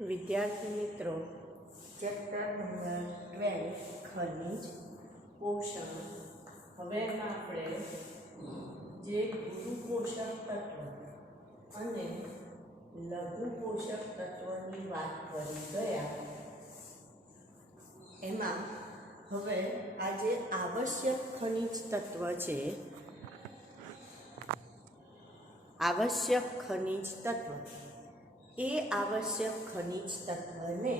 વિદ્યાર્થી મિત્રો, chapter number 12 ખનિજ પોષણ. હવે એમાં આપણે જે ગુરુ પોષક તત્વ અને લઘુ પોષક તત્વની વાત કરી ગયા, એમાં હવે આ જે આવશ્યક ખનિજ તત્વ છે, આવશ્યક ખનિજ તત્વ, એ આવશ્યક ખનિજ તત્વને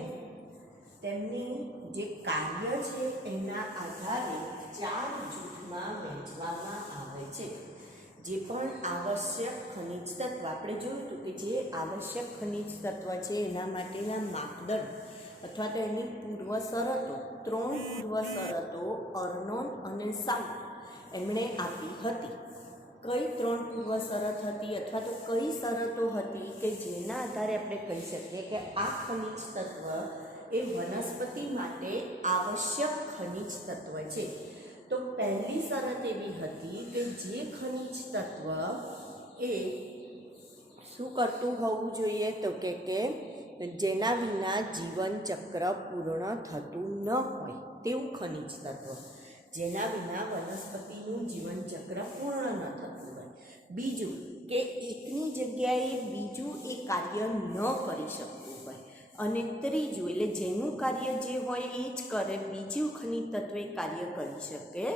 તેમની જે કાર્ય છે એના આધારે 4 જૂથમાં વહેંચવામાં આવે છે. જે પણ આવશ્યક ખનિજ તત્વ આપણે જોયું હતું કે જે આવશ્યક ખનિજ તત્વ છે એના માટેના માપદંડ અથવા તો એની પૂર્વ શરતો, 3 પૂર્વ શરતો અર્નોન અને સાઉથ એમણે આપી હતી. કઈ 3 પૂર્વ શરત હતી અથવા તો કઈ શરતો હતી કે જેના આધારે આપણે કહી શકીએ કે આ ખનિજ તત્વ એ વનસ્પતિ માટે આવશ્યક ખનિજ તત્વ છે? તો પહેલી શરત એવી હતી કે જે ખનિજ તત્વ એ શું કરતું હોવું જોઈએ, તો કે જેના વિના જીવન ચક્ર પૂર્ણ થતું ન હોય તેવું ખનિજ તત્વ, જેના વિના વનસ્પતિનું જીવન ચક્ર પૂર્ણ ન થતું હોય. બીજું કે એકની જગ્યાએ બીજું એ કાર્ય ન કરી શકતું હોય. અને ત્રીજું એટલે જેનું કાર્ય જે હોય એ જ કરે, બીજું ખનિજ તત્વ એ કાર્ય કરી શકે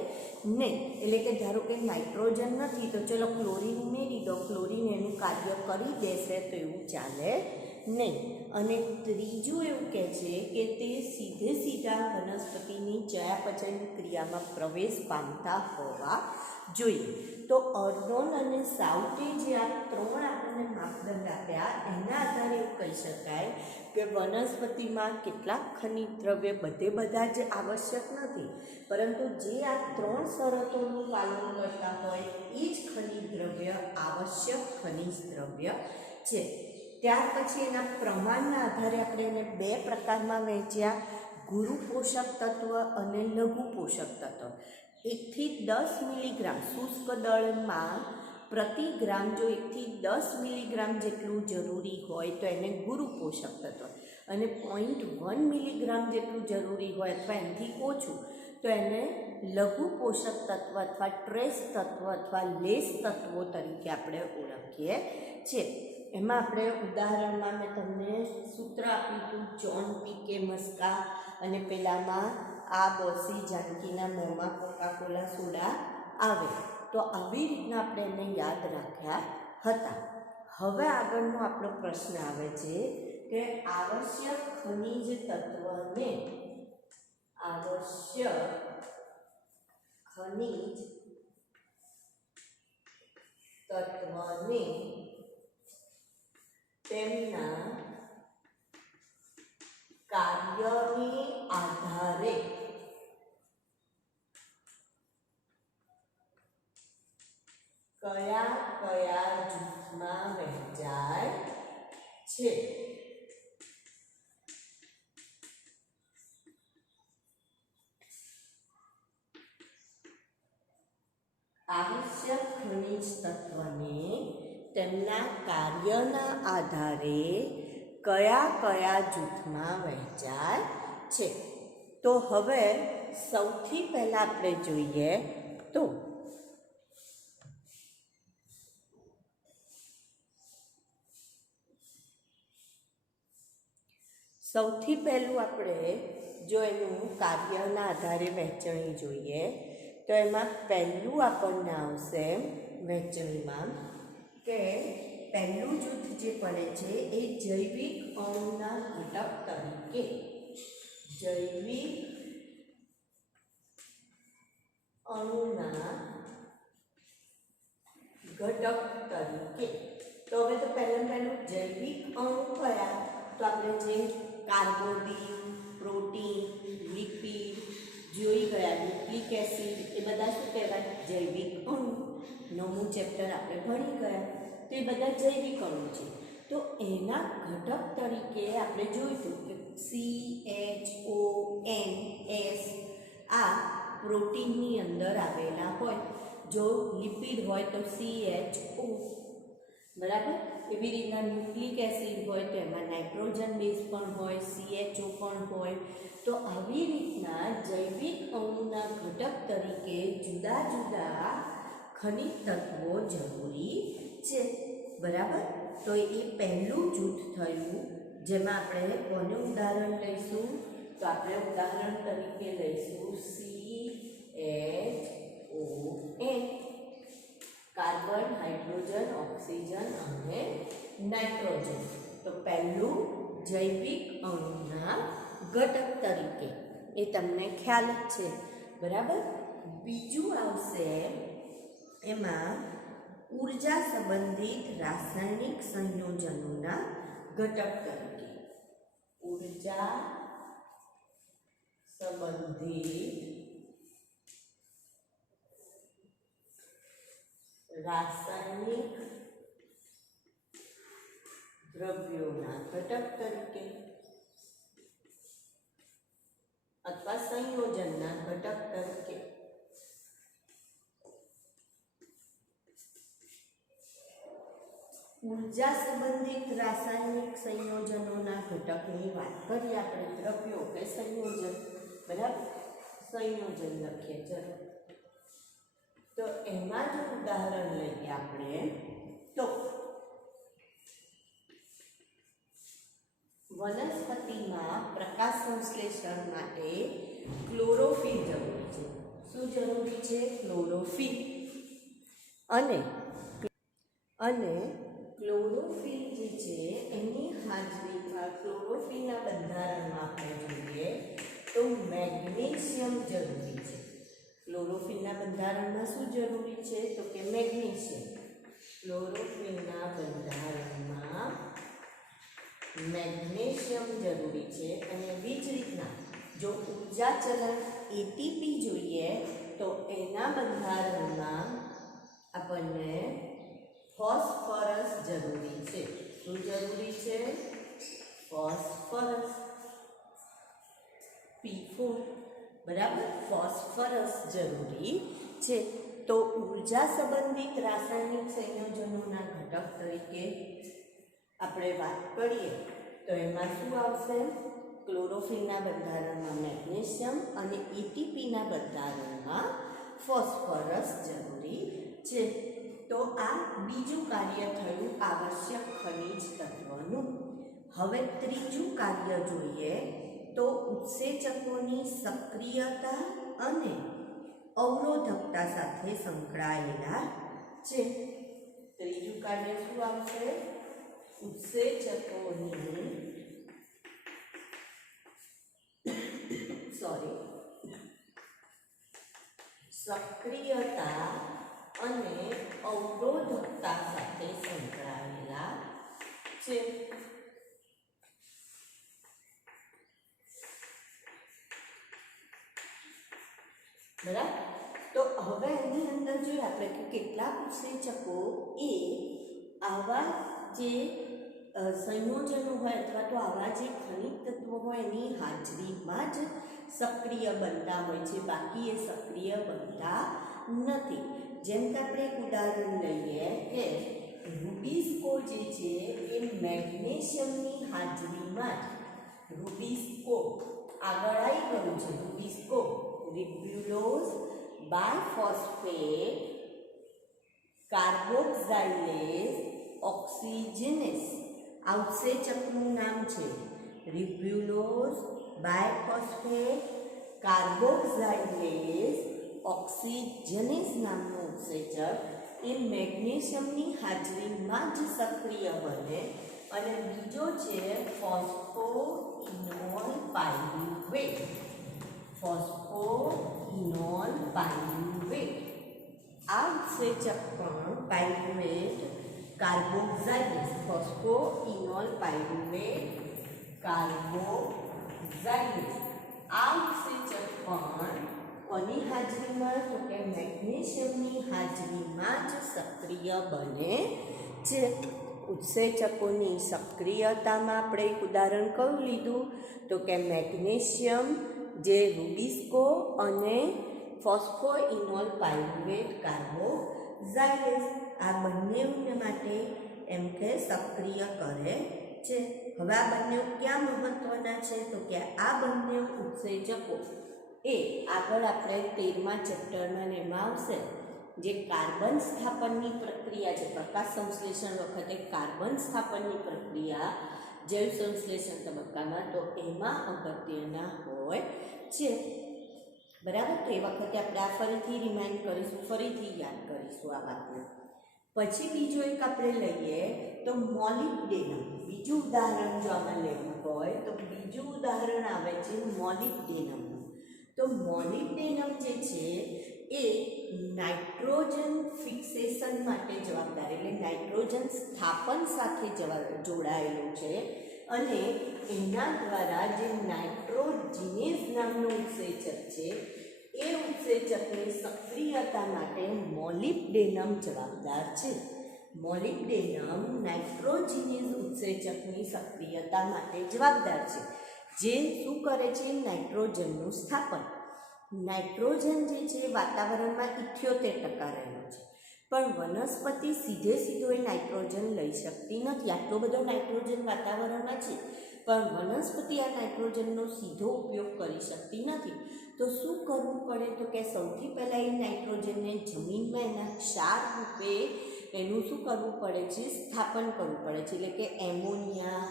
નહીં. એટલે કે ધારો કે નાઇટ્રોજન નથી તો ચલો ક્લોરીન ઉમેરી દો, ક્લોરીન એનું કાર્ય કરી દેશે તો એવું ચાલે નહીં. અને ત્રીજું એવું કહે છે કે તે સીધા વનસ્પતિની ચયાપચય ક્રિયામાં પ્રવેશ પામતા હોવા જોઈએ. તો અર્નોન અને સાઉથે જે આ 3 આપણને માપદંડ આપ્યા એના આધારે એવું કહી શકાય કે વનસ્પતિમાં કેટલાક ખનિજ દ્રવ્ય બધા જ આવશ્યક નથી, પરંતુ જે આ 3 શરતોનું પાલન કરતા હોય એ જ ખનિજ દ્રવ્ય આવશ્યક ખનિજ દ્રવ્ય છે. ત્યાર પછી એના પ્રમાણના આધારે આપણે એને 2 પ્રકારમાં વહેંચ્યા: ગુરુ પોષક તત્વ અને લઘુ પોષક તત્વ. 1 થી 10 મિલીગ્રામ શુષ્ક દળમાં પ્રતિ ગ્રામ જો 1 થી 10 મિલીગ્રામ જેટલું જરૂરી હોય તો એને ગુરુ પોષક તત્વ, અને 0.1 મિલીગ્રામ જેટલું જરૂરી હોય અથવા એનાથી ઓછું તો એને લઘુ પોષક તત્વ અથવા ટ્રેસ તત્વ અથવા લેસ તત્વો તરીકે આપણે ઓળખીએ છીએ. એમાં આપણે ઉદાહરણમાં મેં તમને સૂત્ર આપ્યું હતું, જ્હોન પીકે મસ્કા, અને પેલામાં આ બોસી જાનકીના મોંમાં કોકાકોલા સોડા આવે. તો આવી રીતના આપણે એને યાદ રાખ્યા હતા. હવે આગળનો આપણો પ્રશ્ન આવે છે કે આવશ્યક ખનિજ તત્વને, આવશ્યક ખનિજ તત્વને તેમના કાર્યને આધારે કયા કયા જૂથમાં વહેંચાય છે? આવશ્યક ખનિજ તત્વને તેમના કાર્યના આધારે કયા કયા જૂથમાં વહેંચાય છે? તો હવે સૌથી પહેલાં આપણે જોઈએ તો સૌથી પહેલું આપણે જો એનું કાર્યના આધારે વહેંચણી જોઈએ તો એમાં પહેલું આપણને આવશે વહેંચણીમાં કે પહેલું જૂથ જે પડે છે એ જૈવિક અણુના ઘટક તરીકે, જૈવિક અણુના ઘટક તરીકે. તો હવે તો પહેલું જૈવિક અણુ કયા? તો આપણે જે કાર્બોદિત, પ્રોટીન, લિપિડ જોઈ ગયા, ન્યુક્લિક એસિડ, એ બધા શું કહેવાય? જૈવિક અણુ. 9મું ચેપ્ટર આપણે ભણી ગયા. તો એ બધા જૈવિક અણુ છે. તો એના ઘટક તરીકે આપણે જોઈશું કે CHONS આ પ્રોટીનની અંદર આવેલા હોય. જો લિપિડ હોય તો CHO, બરાબર. એવી રીતના ન્યુક્લિક એસિડ હોય તો એમાં નાઇટ્રોજન બેઝ પણ હોય, CHO પણ હોય. તો આવી રીતના જૈવિક અણુના ઘટક તરીકે જુદા જુદા ખનિજ તત્વો જરૂરી છે. બરાબર. તો એ પહેલું જૂથ થયું જેમાં આપણે કોનું ઉદાહરણ લઈશું? તો આપણે ઉદાહરણ તરીકે લઈશું CHON, કાર્બન, હાઇડ્રોજન, ઓક્સિજન અને નાઇટ્રોજન. તો પહેલું જૈવિક અણુના ઘટક તરીકે એ તમને ખ્યાલ જ છે. બરાબર. બીજું આવશે એમાં ઉર્જા સંબંધિત રાસાયણિક સંયોજનોના ઘટક તરીકે. ઉર્જા સંબંધિત રાસાયણિક દ્રવ્યોના ઘટક તરીકે અથવા સંયોજનના ઘટક તરીકે. ઉર્જા સંબંધિત રાસાયણિક સંયોજનોના ઘટકની વાત કરીએ આપણે. દ્રવ્યો કે સંયોજન. બરાબર. સંયોજન લખીએ. ચલો, તો એમાં જો ઉદાહરણ લઈએ આપણે તો વનસ્પતિમાં પ્રકાશ સંશ્લેષણ માટે ક્લોરોફિલ જરૂરી છે. શું જરૂરી છે? ક્લોરોફિલ. અને ક્લોરોફિલ જે છે એની હાજરીમાં ક્લોરોફિલના બંધારણમાં આપણે જોઈએ તો મેગ્નેશિયમ જરૂરી છે. ક્લોરોફિલના બંધારણમાં શું જરૂરી છે? તો કે મેગ્નેશિયમ. ક્લોરોફિલના બંધારણમાં મેગ્નેશિયમ જરૂરી છે. અને એવી જ રીતના જો ઉર્જા ચલણ એટીપી જોઈએ તો એના બંધારણમાં આપણને ફોસ્ફરસ જરૂરી છે. શું જરૂરી છે? ફોસ્ફરસ. P4. બરાબર. ફોસ્ફરસ જરૂરી છે. તો ઉર્જા સંબંધિત રાસાયણિક સંયોજનોના ઘટક તરીકે આપણે વાત કરીએ તો એમાં શું આવશે? ક્લોરોફિલના બંધારણમાં મેગ્નેશિયમ અને એટીપીના બંધારણમાં ફોસ્ફરસ જરૂરી છે. તો આ બીજું કાર્ય થયું આવશ્યક ખનિજ તત્વનું. હવે ત્રીજું કાર્ય જોઈએ તો ઉત્સેચકોની સક્રિયતા અને અવરોધકતા સાથે સંકળાયેલા છે. ત્રીજું કાર્ય શું આવશે? ઉત્સેચકોની સક્રિયતા અને અવરોધકતા સાથે સંકળાયેલા છે. બરાબર. તો હવે એની અંદર જોઈએ આપણે કે કેટલાક ઉત્સેચકો એ આવા જે સંયોજનો હોય અથવા તો આવા જે ખનિજ તત્વો હોય એની હાજરીમાં જ સક્રિય બનતા હોય છે, બાકી એ સક્રિય બનતા નથી. જેમ કે આપણે એક ઉદાહરણ લઈએ કે રૂબિસ્કો જે છે એ મેગ્નેશિયમની હાજરીમાં જ રૂબિસ્કો આગળ આવી ગયું છે. રૂબિસ્કો રિબ્યુલોઝ બાયફોસ્ફેટ કાર્બોક્સાઇલેઝ ઓક્સિજનેસ આ ઉત્સેચકનું નામ છે. રિબ્યુલોઝ બાયફોસ્ફેટ કાર્બોક્સાઇલેઝ ઓક્સિજનેસ નામનું ઉત્સેચક એ મેગ્નેશિયમની હાજરીમાં જ સક્રિય બને. અને બીજો છે ફોસ્ફોઇનોલ પાયરુવેટ. ફોસ્ફોઇનોલ પાયરુવેટ આ ઉત્સેચક પણ પાયરુવેટ કાર્બોક્સાઇલેઝ ફોસ્ફોઇનોલ પાયરુવેટ કાર્બોક્સાઇલેઝ આ ઉત્સેચક પણ કોની હાજરીમાં? તો કે મેગ્નેશિયમની હાજરીમાં જ સક્રિય બને છે. ઉત્સેચકોની સક્રિયતામાં આપણે એક ઉદાહરણ કયું લીધું? તો કે મેગ્નેશિયમ જે રૂબિસ્કો અને ફોસ્ફોઇનોલ પાયરુવેટ કાર્બોક્સાઇલેઝ આ બંને માટે એમ કે સક્રિય કરે છે. હવે આ બંને ક્યાં મહત્વના છે તો કે આ બંને ઉત્સેચકો એ આગળ આપણે 13મા ચેપ્ટરમાં ને એમાં આવશે જે કાર્બન સ્થાપનની પ્રક્રિયા છે, પ્રકાશ સંશ્લેષણ વખતે કાર્બન સ્થાપનની પ્રક્રિયા જૈવ સંશ્લેષણ તબક્કામાં, તો એમાં અગત્યના હોય છે. બરાબર, તો એ વખતે આપણે આ ફરીથી રિમાઇન્ડ કરીશું, ફરીથી યાદ કરીશું આ વાતને. પછી બીજો એક આપણે લઈએ તો મોલિબ્ડેનમ. બીજું ઉદાહરણ જો આમાં લેવું હોય તો બીજું ઉદાહરણ આવે છે મોલિબ્ડેનમ. તો મોલિબ્ડેનમ જે છે એ નાઇટ્રોજન ફિક્સેશન માટે જવાબદાર, એટલે નાઇટ્રોજન સ્થાપન સાથે જોડાયેલું છે અને એના દ્વારા જે નાઇટ્રોજિનેઝ નામનું ઉત્સેચક છે એ ઉત્સેચકની સક્રિયતા માટે મોલિબ્ડેનમ જવાબદાર છે. મોલિબ્ડેનમ નાઇટ્રોજિનેઝ ઉત્સેચકની સક્રિયતા માટે જવાબદાર છે, જે શું કરે છે? નાઇટ્રોજનનું સ્થાપન. નાઇટ્રોજન જે છે વાતાવરણમાં 78% રહેલો છે, પણ વનસ્પતિ સીધો એ નાઇટ્રોજન લઈ શકતી નથી. આટલો બધો નાઇટ્રોજન વાતાવરણમાં છે, પણ વનસ્પતિ આ નાઇટ્રોજનનો સીધો ઉપયોગ કરી શકતી નથી. તો શું કરવું પડે તો કે સૌથી પહેલાં એ નાઇટ્રોજનને જમીનમાં એના ક્ષાર રૂપે એનું શું કરવું પડે છે? સ્થાપન કરવું પડે છે, એટલે કે એમોનિયા,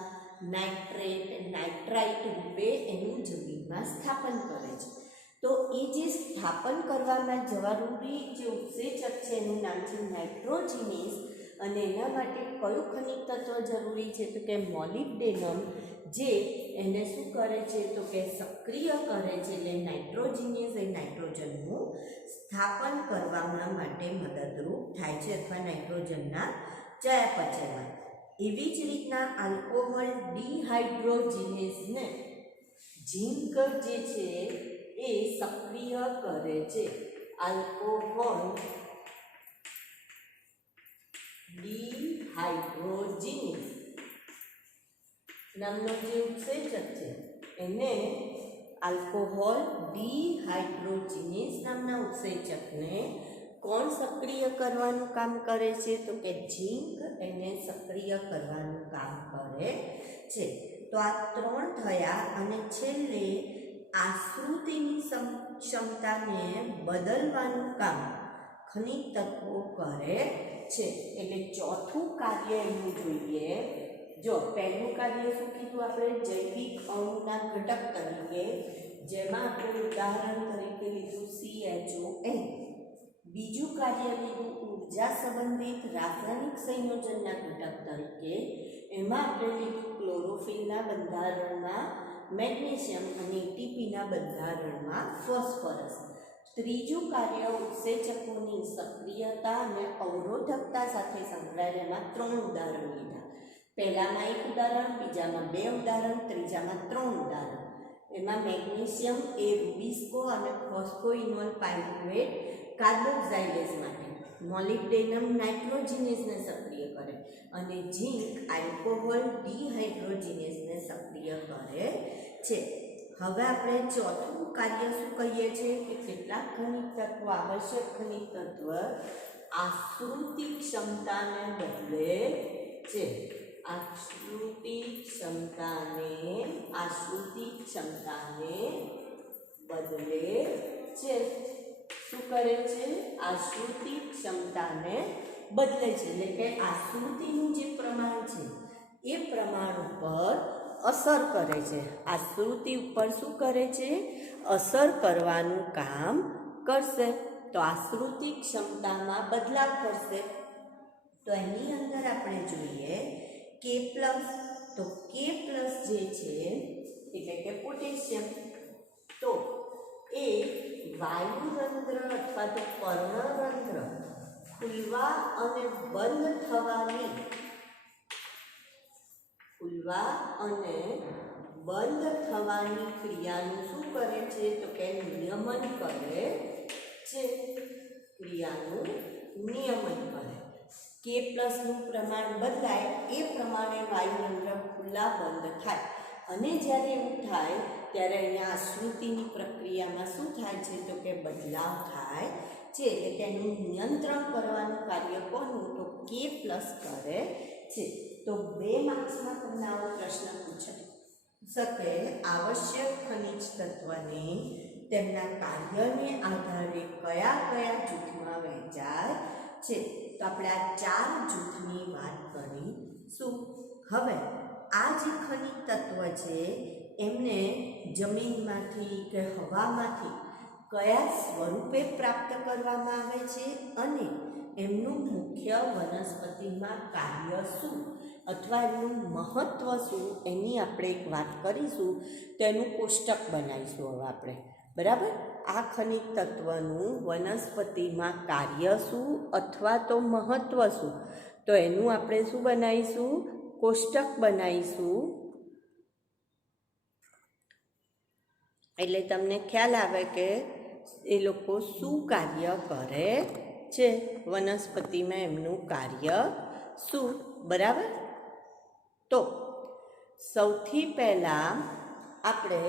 નાઇટ્રેટ, નાઇટ્રાઇટ રૂપે એનું જમીનમાં સ્થાપન કરે છે. તો એ જે સ્થાપન કરવામાં જરૂરી જે ઉત્સેચક છે એનું નામ છે નાઇટ્રોજિનેઝ, અને એના માટે કયું ખનિજ તત્વ જરૂરી છે તો કે મોલિબ્ડેનમ, જે એને શું કરે છે તો કે સક્રિય કરે છે, એટલે નાઇટ્રોજિનેઝ એ નાઇટ્રોજનનું સ્થાપન કરવામાં માટે મદદરૂપ થાય છે અથવા નાઇટ્રોજનના ચયાપચયમાં. એવી જ રીતના આલ્કોહોલ ડિહાઇડ્રોજિનેઝને ઝિંક જે છે એ સક્રિય કરે છે. આલ્કોહોલ ડિહાઇડ્રોજિનેઝ નામનો જે ઉત્સેચક છે એને આલ્કોહોલ ડિહાઇડ્રોજિનેઝ નામના ઉત્સેચકને કોણ સક્રિય કરવાનું કામ કરે છે તો કે ઝિંક એને સક્રિય કરવાનું કામ કરે છે. તો આ 3 થયા, અને છેલ્લે આશ્રુતિની ક્ષમતાને બદલવાનું કામ ખનિજ તત્વો કરે છે. એટલે ચોથું કાર્ય એનું જોઈએ. જો પહેલું કાર્ય શું કીધું આપણે? જૈવિક અણુના ઘટક તરીકે, જેમાં આપણે ઉદાહરણ તરીકે લીધું CHON. બીજું કાર્ય લીધું ઉર્જા સંબંધિત રાસાયણિક સંયોજનના ઘટક તરીકે, એમાં આપણે લીધું ક્લોરોફિલના બંધારણમાં મેગ્નેશિયમ અને ATPના બંધારણમાં ફોસ્ફરસ. ત્રીજું કાર્ય ઉત્સેચકોની સક્રિયતા અને અવરોધકતા સાથે સંકળાયેલા 3 ઉદાહરણ લીધા. પહેલામાં 1 ઉદાહરણ, બીજામાં 2 ઉદાહરણ, ત્રીજામાં 3 ઉદાહરણ. એમાં મેગ્નેશિયમ એ રૂબિસ્કો અને ફોસ્ફોઇનોલ પાયરુવેટ કાર્બોક્સાઇલેઝ માટે, મોલિબ્ડેનમ નાઇટ્રોજિનેઝને સક્રિય કરે, અને ઝિંક આલ્કોહોલ ડિહાઇડ્રોજિનેઝને સક્રિય કરે છે. હવે આપણે ચોથું કાર્ય શું કહીએ છીએ કે કેટલાક ખનિજ તત્વો, આવશ્યક ખનિજ તત્વ આશ્રુતિ ક્ષમતાને બદલે છે. આશ્રુતિ ક્ષમતાને બદલે છે. શું કરે છે? આશ્રુતિ ક્ષમતાને બદલે છે, એટલે કે આશ્રુતિનું જે પ્રમાણ છે એ પ્રમાણ ઉપર અસર કરે છે. આશ્રુતિ ઉપર શું કરે છે? અસર કરવાનું કામ કરશે. તો આશ્રુતિ ક્ષમતામાં બદલાવ કરશે. તો એની અંદર આપણે જોઈએ K+, તો K+ જે છે એટલે કે પોટેશિયમ, તો એ વાયુરંધ્ર અથવા તો પર્ણરંધ્ર ખુલવા અને બંધ થવાની ક્રિયાનું શું કરે છે તો કે નિયમન કરે છે. ક્રિયાનું નિયમન કરે. K+ નું પ્રમાણ બદલાય એ પ્રમાણે વાયુરંધ્ર ખુલ્લા બંધ થાય, અને જ્યારે એવું થાય ત્યારે અહીંયા આશ્રુતિની પ્રક્રિયામાં શું થાય છે તો કે બદલાવ થાય છે. એટલે તેનું નિયંત્રણ કરવાનું કાર્ય કોનું? તો K+ કરે છે. તો 2 માર્ક્સમાં તમને આવો પ્રશ્ન પૂછાઈ શકે. આવશ્યક ખનિજ તત્વને તેમના કાર્યને આધારે કયા કયા જૂથમાં વહેંચાય છે. તો આપણે આ 4 જૂથની વાત કરીશું. હવે આ જે ખનિજ તત્વ છે એમને જમીનમાંથી કે હવામાંથી કયા સ્વરૂપે પ્રાપ્ત કરવામાં આવે છે અને એમનું મુખ્ય વનસ્પતિમાં કાર્ય શું અથવા એનું મહત્ત્વ શું એની આપણે એક વાત કરીશું. તેનું કોષ્ટક બનાવીશું હવે આપણે. બરાબર. આ ખનિજ તત્વનું વનસ્પતિમાં કાર્ય શું અથવા તો મહત્ત્વ શું, તો એનું આપણે શું બનાવીશું? કોષ્ટક બનાવીશું. એટલે તમને ખ્યાલ આવે કે એ લોકો શું કાર્ય કરે છે, વનસ્પતિમાં એમનું કાર્ય શું. બરાબર. તો સૌથી પહેલાં આપણે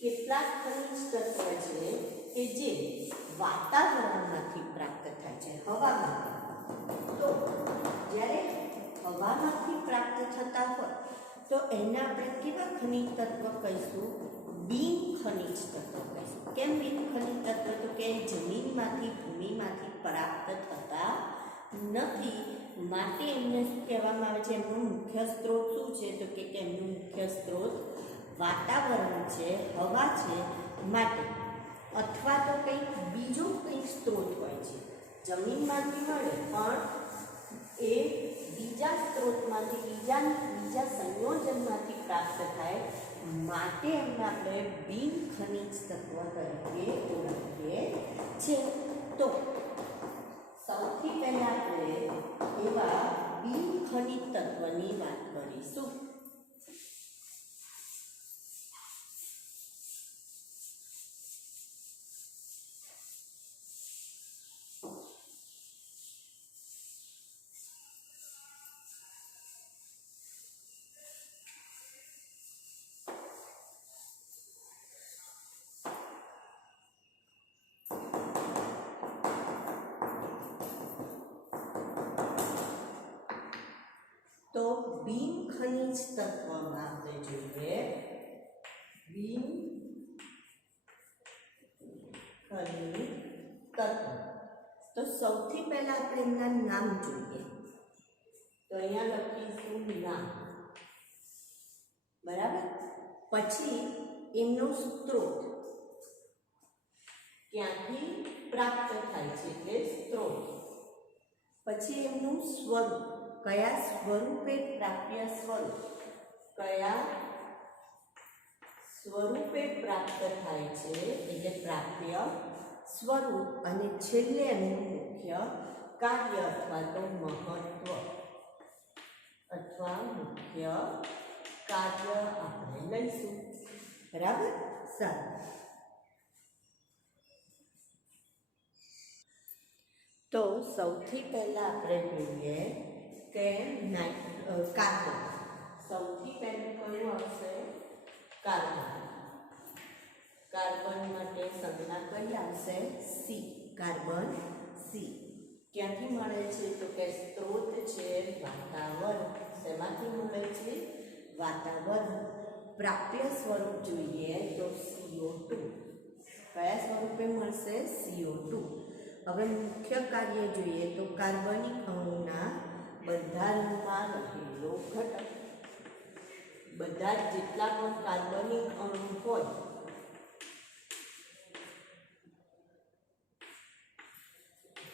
કેટલાક ખનિજ તત્વ છે કે જે વાતાવરણમાંથી પ્રાપ્ત થાય છે, હવામાંથી. તો જ્યારે હવામાંથી પ્રાપ્ત થતા હોય તો એને આપણે કેવા ખનિજ તત્વ કહીશું? બિન ખનિજ તત્વ કહીશું. કેમ બિન ખનિજ તત્વ? તો કે જમીનમાંથી ભૂમિમાંથી પ્રાપ્ત થતા નથી, માટે એમને શું કહેવામાં આવે છે? એમનો મુખ્ય સ્ત્રોત શું છે? તો કે એમનું મુખ્ય સ્ત્રોત વાતાવરણ છે, હવા છે. માટે અથવા તો કંઈક બીજો કંઈક સ્ત્રોત હોય છે, જમીનમાંથી મળે પણ એ બીજા સ્ત્રોતમાંથી બીજા સંયોજનમાંથી પ્રાપ્ત થાય, માટે એમને આપણે બિન ખનિજ તત્વ તરીકે ઓળખીએ છીએ. તો સૌથી પહેલા આપણે એવા બિન ખનિજ તત્વની વાત કરીશું. તો બિન ખનિજ તત્વમાં આપણે જોઈએ બિન ખનિજ તત્વ. તો સૌથી પહેલા આપણે એમના નામ જોઈએ. તો અહીંયા લખીશું નામ. બરાબર. પછી એમનો સ્ત્રોત, ક્યાંથી પ્રાપ્ત થાય છે એટલે સ્ત્રોત. પછી એમનું સ્વરૂપ, કયા સ્વરૂપે પ્રાપ્ય સ્વરૂપ, કયા સ્વરૂપે પ્રાપ્ત થાય છે એટલે પ્રાપ્ય સ્વરૂપ. અને છેલ્લે એમનું મુખ્ય કાર્ય અથવા તો મહત્વ અથવા મુખ્ય કાર્ય આપણે લઈશું. બરાબર. સારું. તો સૌથી પહેલા આપણે જોઈએ કે કાર્બન. સૌથી પહેલું કયું આવશે? કાર્બન. કાર્બન માટે સંજ્ઞા કઈ આવશે? સી. Carbon C. ક્યાંથી મળે છે? તો કે સ્ત્રોત છે વાતાવરણ. શેમાંથી મળે છે? વાતાવરણ. પ્રાપ્ય સ્વરૂપ જોઈએ તો CO2. કયા સ્વરૂપે મળશે? CO2. હવે મુખ્ય કાર્ય જોઈએ તો કાર્બનિક અણુના બંધારણમાં રહેલો ઘટક. બધા જેટલા પણ કાર્બનિક અણુ હોય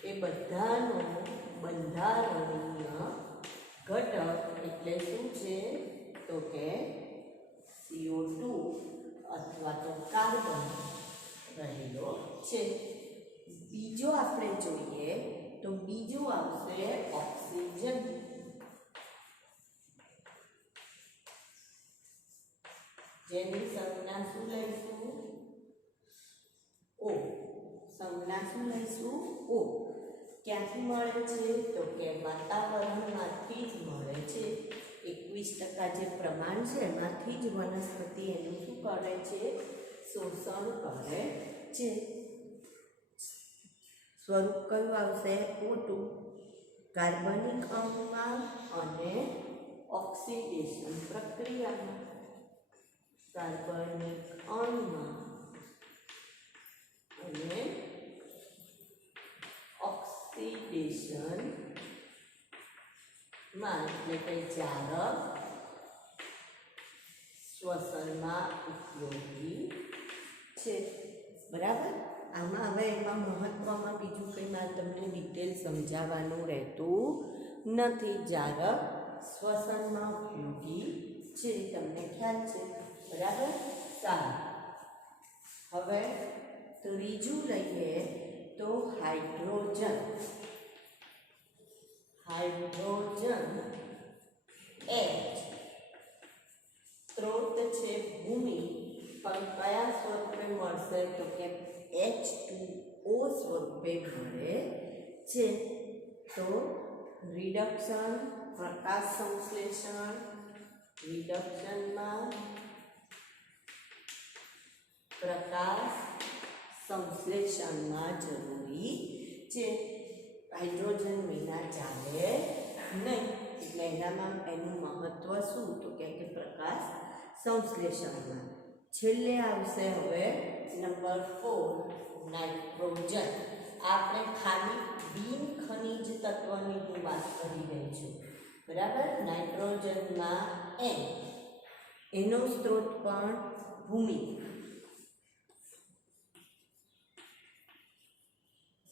એ બધાનો બંધારણીય ઘટક એટલે શું છે? તો કે CO2 અથવા તો કાર્બન રહેલો છે. બીજો આપણે જોઈએ તો બીજું આવશે ઓક્સિજન. જેની સંજ્ઞા શું લઈશું? O. સંજ્ઞા શું લઈશું? O. ક્યાંથી મળે છે? તો કે વાતાવરણમાંથી જ મળે છે. 21% જે પ્રમાણ છે એમાંથી જ વનસ્પતિ એનું શું કરે છે? શોષણ કરે છે. સ્વરૂપ કયું આવશે? O2 કાર્બનિક અણુમાં અને ઓક્સિડેશન પ્રક્રિયામાં કાર્બનિક અણુમાં અને ઓક્સિડેશન માં એટલે કે જારક શ્વસનમાં ઉપયોગી છે. બરાબર. આમાં હવે એમાં મહત્વમાં બીજું કંઈ મારે તમને ડિટેલ સમજાવવાનું રહેતું નથી. જારક શ્વસનમાં ઉપયોગી છે, તમને ખ્યાલ છે. બરાબર. સારું. હવે ત્રીજું લઈએ તો હાઇડ્રોજન. હાઇડ્રોજન H સ્ત્રોત છે ભૂમિ, પણ કયા સ્વરૂપે મળશે? તો કે H2O સ્વરૂપે મળે છે. તો રિડક્શન, પ્રકાશ સંશ્લેષણ, રિડક્શનમાં પ્રકાશ સંશ્લેષણમાં જરૂરી છે. હાઇડ્રોજન વિના ચાલે નહીં. એટલે એનામાં એનું મહત્વ શું? તો કે પ્રકાશ સંશ્લેષણમાં. છેલ્લે આવશે હવે નંબર 4 નાઇટ્રોજન. આપણે ખાલી બિન ખનિજ તત્વની હું વાત કરી રહી છું. બરાબર. નાઇટ્રોજનમાં N એનો સ્ત્રોત પણ ભૂમિ.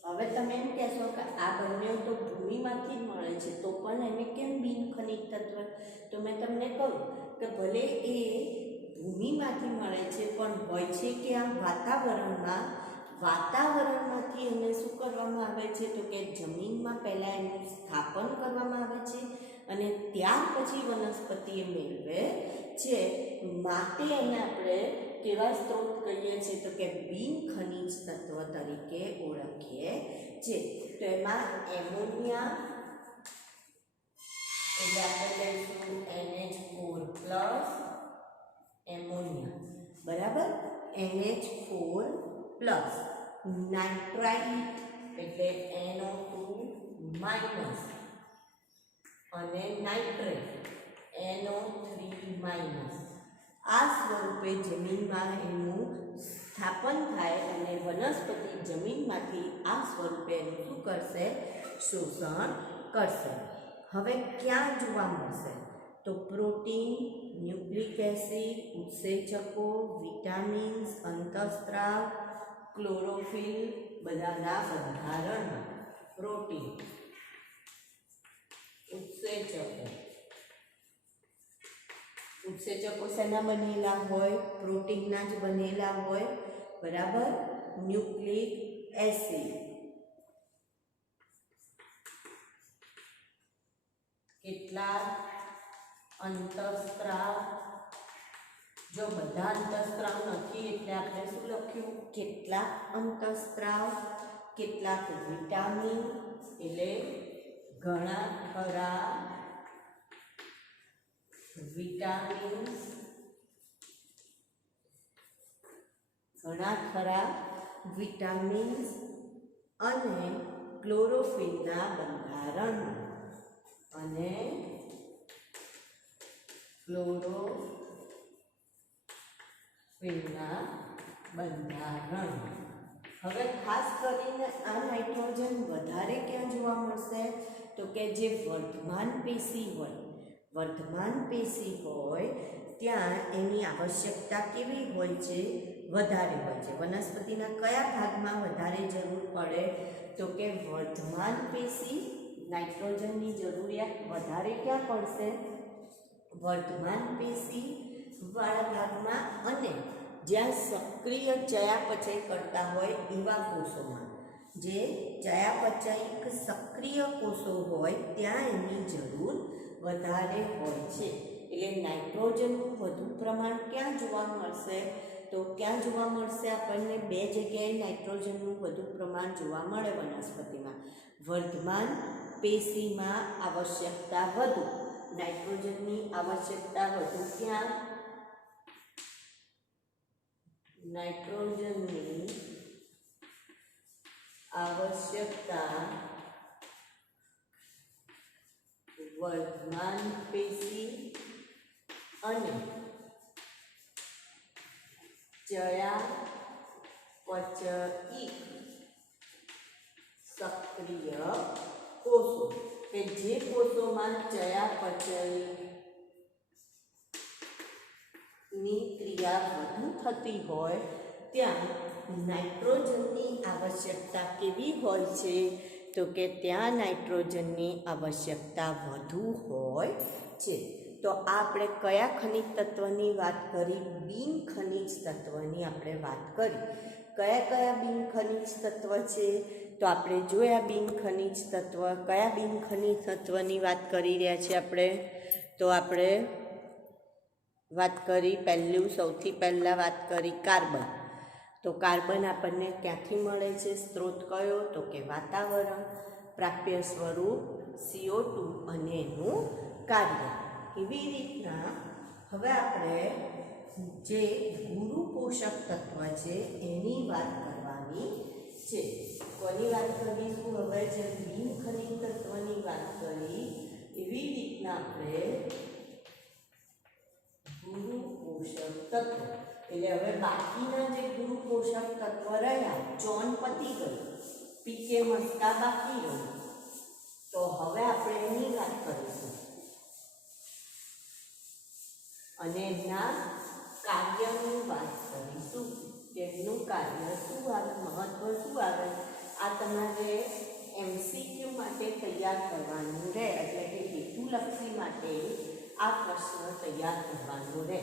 હવે તમે એમ કહેશો કે આ બંને તો ભૂમિમાંથી જ મળે છે, તો પણ એને કેમ બિન ખનિજ તત્વ? તો મેં તમને કહું કે ભલે એ ભૂમિમાંથી મળે છે, પણ હોય છે કે આ વાતાવરણમાંથી એને શું કરવામાં આવે છે? તો કે જમીનમાં પહેલાં એનું સ્થાપન કરવામાં આવે છે અને ત્યાર પછી વનસ્પતિ એ મેળવે છે. માટે એને આપણે કેવા સ્ત્રોત કહીએ છીએ? તો કે બિન ખનિજ તત્વ તરીકે ઓળખીએ છીએ. તો એમાં એમોનિયા એટલે આપણે લઈશું NH4+ એમોનિયા. બરાબર. NH4+. નાઇટ્રાઇટ એટલે NO2- અને નાઇટ્રેટ NO3-. આ સ્વરૂપે જમીનમાં એનું સ્થાપન થાય અને વનસ્પતિ જમીનમાંથી આ સ્વરૂપે એનું શું કરશે? શોષણ કરશે. હવે ક્યાં જોવા મળશે? તો પ્રોટીન, ન્યુક્લિક એસિડ, ઉત્સેચકો, વિટામિન્સ, અંતઃસ્ત્રાવ, ક્લોરોફિલ બધાના બંધારણમાં. પ્રોટીન, ઉત્સેચકો શેના બનેલા હોય? પ્રોટીનના જ બનેલા હોય. બરાબર. ન્યુક્લિક એસિડ કેટલા? અંતઃસ્ત્રાવ. જો બધા અંતઃસ્ત્રાવ નથી એટલે આપણે શું લખ્યું? કેટલાક અંતઃસ્ત્રાવ. કેટલાક વિટામિન એટલે ઘણા ખરા વિટામિન્સ, ઘણા ખરા વિટામિન્સ અને ક્લોરોફિલના બંધારણ. અને ક્લોરોફિલના બંધારણ. હવે ખાસ કરીને આ નાઇટ્રોજન વધારે ક્યાં જોવા મળશે? તો કે જે વર્ધમાન પેશી હોય, વર્ધમાન પેશી હોય ત્યાં એની આવશ્યકતા કેવી હોય છે? વધારે હોય છે. વનસ્પતિના કયા ભાગમાં વધારે જરૂર પડે? તો કે વર્ધમાન પેશી નાઇટ્રોજનની જરૂરિયાત વધારે ક્યાં પડશે? વર્ધમાન પેશી વાળા ભાગમાં અને જ્યાં સક્રિય ચયાપચય કરતા હોય એવા કોષોમાં. જે ચયાપચયિક સક્રિય કોષો હોય ત્યાં એની જરૂર વધારે હોય છે. એટલે નાઇટ્રોજનનું વધુ પ્રમાણ ક્યાં જોવા મળશે? તો ક્યાં જોવા મળશે? આપણને બે જગ્યાએ નાઇટ્રોજનનું વધુ પ્રમાણ જોવા મળે વનસ્પતિમાં. વર્ધમાન પેશીમાં આવશ્યકતા વધુ, નાઇટ્રોજનની આવશ્યકતા વધુ ક્યાં? નાઇટ્રોજનની આવશ્યકતા વર્ધમાન પેશી અને ચયાપચયિક સક્રિય કોષો કે જે કોષોમાં ચયાપચયની ક્રિયા વધુ થતી હોય ત્યાં નાઇટ્રોજનની આવશ્યકતા કેવી હોય છે? તો કે ત્યાં નાઇટ્રોજનની આવશ્યકતા વધુ હોય છે. તો આપણે કયા ખનિજ તત્વની વાત કરી? બિન ખનિજ તત્વની આપણે વાત કરી. કયા કયા બિન ખનિજ તત્વ છે? તો આપણે જોયા બિન ખનિજ તત્વ. કયા બિન ખનિજ તત્વની વાત કરી રહ્યા છીએ આપણે? તો આપણે વાત કરી સૌથી પહેલાં વાત કરી કાર્બન. તો કાર્બન આપણને ક્યાંથી મળે છે? સ્ત્રોત કયો? તો કે વાતાવરણ. પ્રાપ્ય સ્વરૂપ CO2 અને એનું કાર્ય. એવી રીતના હવે આપણે જે ગુરુ પોષક તત્વ છે એની વાત કરવાની છે. કોની વાત કરીશું? હવે જે બિન ખનિજ તત્વની વાત કરી એવી રીતના આપણે ગુરુ પોષક તત્વ, એટલે હવે બાકીના જે ગુરુ પોષક તત્વ રહ્યા, ચોન પતી ગયું, પીકે મસ્કા બાકી રહ્યું. તો હવે આપણે એની વાત કરીશું અને એમના કાર્યની વાત કરીશું. તેમનું કાર્ય શું આવે, મહત્વ શું આવે, આ તમારે MCQ માટે તૈયાર કરવાનું રહે, એટલે કે હેતુલક્ષી માટે આ પ્રશ્ન તૈયાર કરવાનો રહે.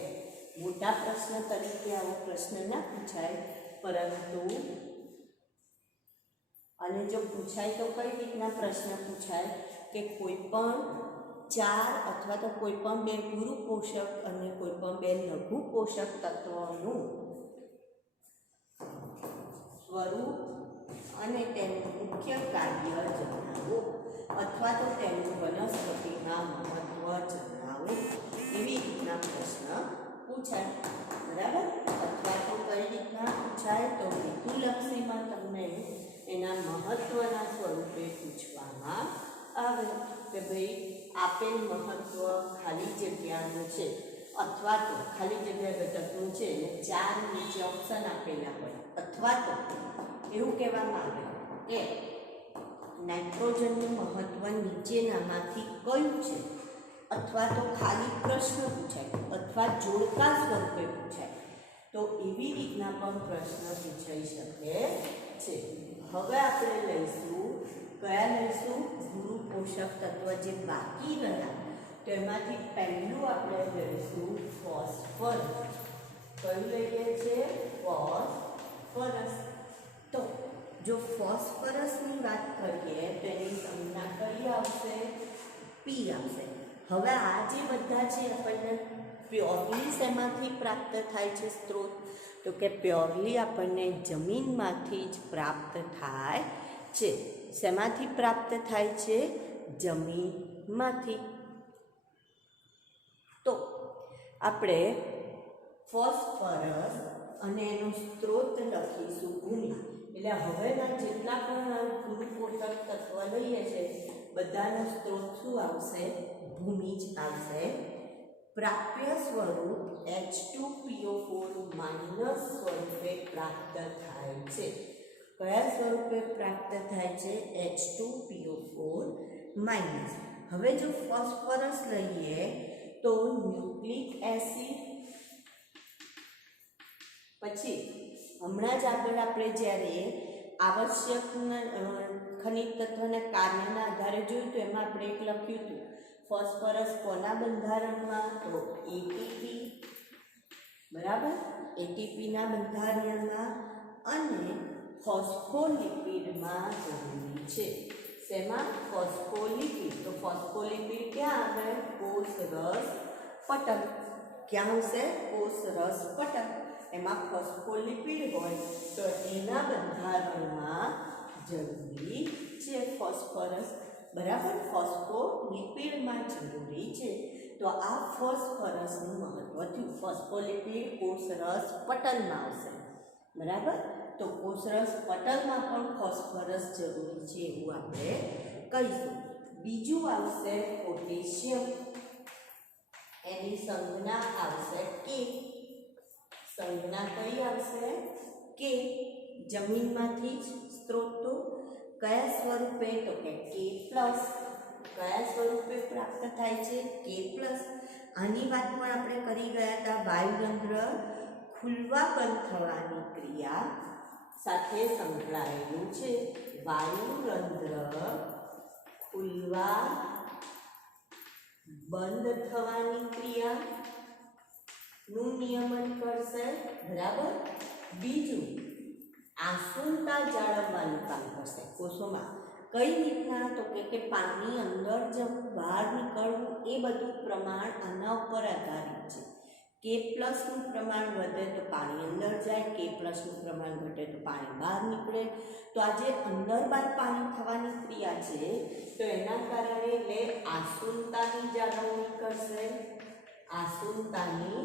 મોટા પ્રશ્ન તરીકે આવો પ્રશ્ન ના પૂછાય, પરંતુ અને જો પૂછાય તો કઈ રીતના પ્રશ્ન પૂછાય કે કોઈ પણ 4 અથવા તો કોઈ પણ 2 ગુરુ પોષક અને કોઈ પણ 2 લઘુ પોષક તત્વોનું સ્વરૂપ અને તેનું મુખ્ય કાર્ય જણાવો, અથવા તો તેનું વનસ્પતિમાં મહત્વ જણાવો. એવી રીતના પ્રશ્ન પૂછાય. બરાબર? અથવા તો કઈ રીતના પૂછાય? તો હેતુલક્ષીમાં તમને એના મહત્વના સ્વરૂપે પૂછવામાં આવે કે ભાઈ આપેલ મહત્વ ખાલી જગ્યાનું છે, અથવા તો ખાલી જગ્યા ઘટકનું છે અને 4 નીચે ઓપ્શન આપેલા હોય, અથવા તો એવું કહેવામાં આવે કે નાઇટ્રોજનનું મહત્વ નીચેનામાંથી કયું છે, અથવા તો ખાલી પ્રશ્ન પૂછાય, અથવા જોડકા સ્વરૂપે પૂછાય. તો એવી રીતના પણ પ્રશ્ન પૂછાઈ શકે છે. હવે આપણે લઈશું, કયા લઈશું? ગુરુ પોષક તત્વ જે બાકી રહ્યા, તો એમાંથી પહેલું આપણે લઈશું ફોસ્ફરસ. કયું લઈએ છીએ? ફોસ્ફરસ. તો જો ફોસ્ફરસની વાત કરીએ તો એની સંજ્ઞા કઈ આવશે? પી આવશે. હવે આ જે બધા છે આપણને પ્યોરલી શેમાંથી પ્રાપ્ત થાય છે સ્ત્રોત? તો કે પ્યોરલી આપણને જમીનમાંથી જ પ્રાપ્ત થાય છે. શેમાંથી પ્રાપ્ત થાય છે? જમીનમાંથી. તો આપણે ફોસ્ફરસ અને એનો સ્ત્રોત લખીશું ભૂમિ. એટલે હવેના જેટલા પણ ગુરુ પોષક તત્વ લઈએ છે બધાનો સ્ત્રોત શું આવશે? ભૂમિ જ આવશે. પ્રાપ્ય સ્વરૂપ H2PO4- સ્વરૂપે પ્રાપ્ત થાય છે. કયા સ્વરૂપે પ્રાપ્ત થાય છે? H2PO4-. હવે જો ફોસ્ફરસ લઈએ તો ન્યુક્લિક એસિડ, પછી હમણાં જ આગળ આપણે જ્યારે આવશ્યક ખનિજ તત્વના કાર્યના આધારે જોયું તો એમાં આપણે એક લખ્યું હતું ફોસ્ફરસ કોના બંધારણમાં? તો એટીપી. બરાબર? એટીપીના બંધારણમાં અને ફોસ્ફોલિપિડમાં જરૂરી છે. શેમાં? ફોસ્ફોલિપિડ. તો ફોસ્ફોલિપિડ ક્યાં આવે? કોષરસ પટલ. ક્યાં આવશે? કોષરસ પટલ. એમાં ફોસ્ફોલિપિડ હોય તો એના બંધારણમાં જરૂરી છે ફોસ્ફરસ. બરાબર? ફોસ્ફોલિપિડમાં જરૂરી છે. તો આ ફોસ્ફરસનું મહત્વ થયું. ફોસ્ફોલિપિડ કોષરસ પટલમાં આવશે. બરાબર? તો કોષરસ પટલમાં પણ ફોસ્ફરસ જરૂરી છે એવું આપણે કહીશું. બીજું આવશે પોટેશિયમ. એની સંજ્ઞા આવશે કે. સંજ્ઞા કઈ આવશે? કે. જમીનમાંથી જ સ્ત્રોત. કયા સ્વરૂપે? તો કે K+. કયા સ્વરૂપે પ્રાપ્ત થાય છે? K+. આની વાત પણ આપણે કરી ગયા હતા. વાયુરંધ્ર ખુલવા બંધ થવાની ક્રિયા સાથે સંકળાયેલું છે. વાયુરંધ્ર ખુલવા બંધ થવાની ક્રિયાનું નિયમન કરશે. બરાબર. બીજું, આસુનતા જાળવવાનું કામ કરશે કોષોમાં. કઈ રીતના? તો કે પાણી અંદર જવું, બહાર નીકળવું, એ બધું પ્રમાણ આના ઉપર આધારિત છે. K+નું પ્રમાણ વધે તો પાણી અંદર જાય, K+નું પ્રમાણ ઘટે તો પાણી બહાર નીકળે. તો આ જે અંદર બહાર પાણી થવાની ક્રિયા છે તો એના કારણે એટલે આસુનતાની જાળવણી કરશે. આસુનતાની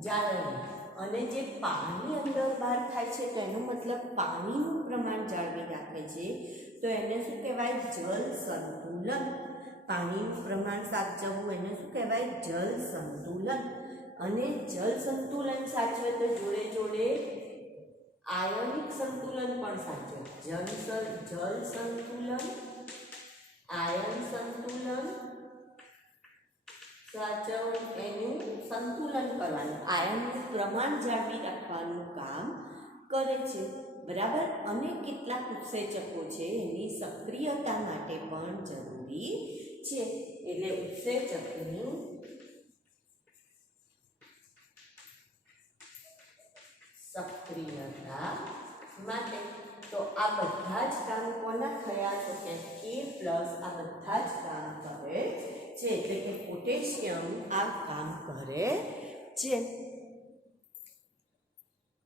જાળવણી. અને જે પાણી અંદર બહાર થાય છે તો એનો મતલબ પાણીનું પ્રમાણ જાળવી રાખે છે. તો એને શું કહેવાય? જલ સંતુલન. પાણીનું પ્રમાણ સાચવવું એને શું કહેવાય? જલ સંતુલન. અને જલ સંતુલન સાચવે તો જોડે જોડે આયનિક સંતુલન પણ સાચવે. જલ સંતુલન, આયન સંતુલન સાચવવું, એનું સંતુલન કરવાનું, આયનનું પ્રમાણ જાળવી રાખવાનું કામ કરે છે. બરાબર. અને કેટલાક ઉત્સેચકો છે એની સક્રિયતા માટે પણ જરૂરી છે. એટલે ઉત્સેચકની સક્રિયતા માટે. તો આ બધા જ કામ કોના થયા? તો કે K+ આ બધા જ કામ કરે છે. એટલે કે પોટેશિયમ આ કામ કરે છે.